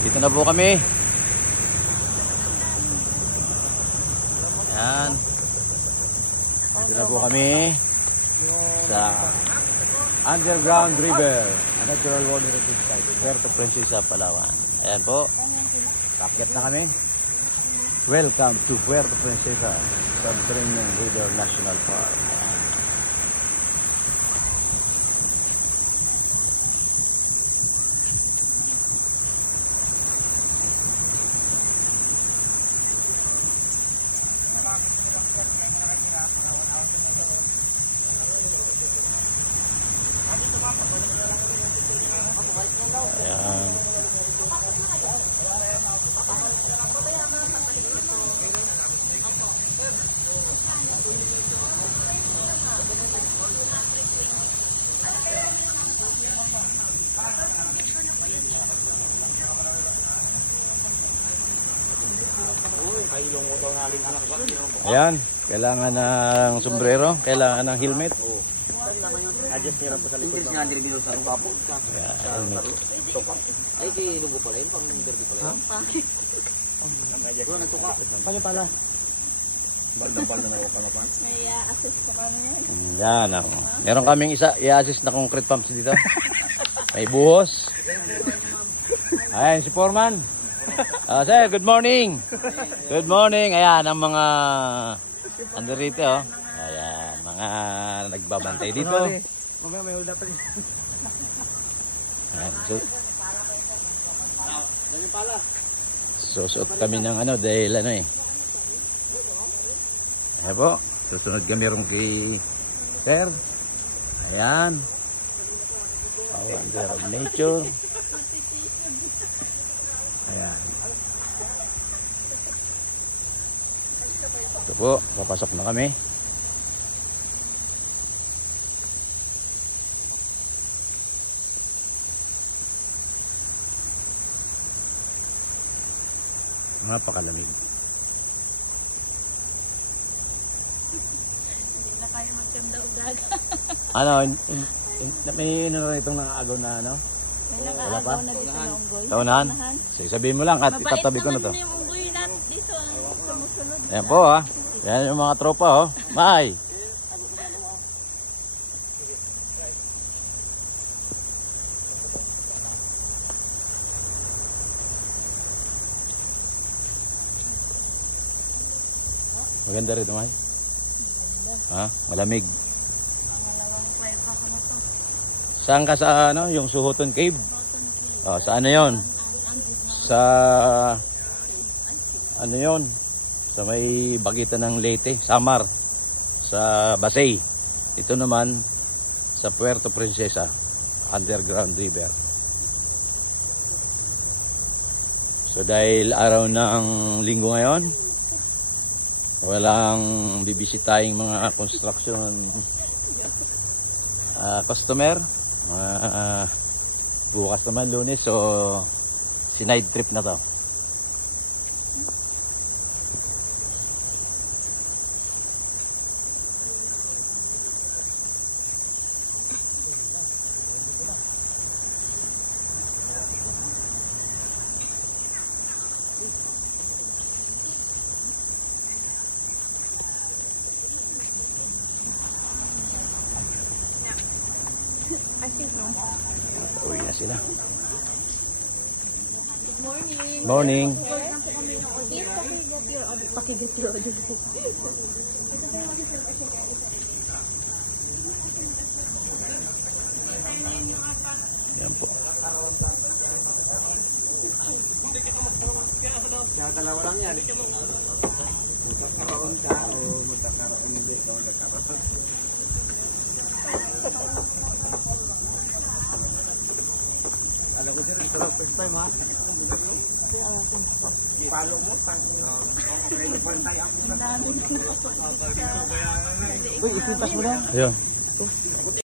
Dito na po kami. Ayan. Dito na po kami sa Underground River, a natural world heritage site, Puerto Princesa, Palawan. Ayan po. Kakyat na kami. Welcome to Puerto Princesa, Subterranean River National Park. Ayan. Ayan, kailangan ng sombrero, kailangan ng helmet. Adjust nila po sa likod. Nga hindi dito sa rupa po. Helmet. Ay, kay Lugo pala yun. Pang derby pala yun. Pakit. Bro, nagtuka. Paano pala? Baldapal na nawa ka na pa. May assist ko kami yan. Yan. Meron kaming isa i-assist na concrete pumps dito. May buhos. Ayan si Foreman. Sir, good morning. Good morning. Ayan ang mga under rito. Oh. Ayan, mga nagbabantay dito. Mamaya may hulda pa rin. Ayan, Ganyan pala. susuot kami ng ano dahil ano eh. Ayan po. Susunod kami rin kay Sir. Ayan. Wonder of nature. Ayan. Ito po, papasok na kami. Napakalamig. Hindi na kayo magkanda-udaga. Ano, may ano itong nakagaw na ano? May Wala pa? nakaagaw na dito na unggoy. Taunahan? Sige, sabihin mo lang at Mabait itatabi ko na to. naman yung unggoy natin dito ang sumusunod. Ayan po ha. Yan yung mga tropa oh. Bye! Maganda rito, May. Ha? Malamig. Pangalawang kuweba ko na to. Saan ka sa ano? Yung Suhuton Cave? Cotton Cave. Oh, sa ano yon? Sa ano yon? Sa may bagitan ng Leyte, Samar, sa Basay. Ito naman sa Puerto Princesa, Underground River. So dahil araw ng linggo ngayon, walang bibisitahing mga construction customer. Bukas naman Lunes, so sinide trip na to. Uwi na sila. Good morning. Morning. Yan po. Kaya dalawa lang yan. Magkakaroon ka o magkakaroon hindi ikaw nagkakaroon. Alam ko sir, ito lang first time ha. Follow mo, may nagpantay ako sa... Ang dami na nakapag-isa. Uy, isintas mo na. Ayun.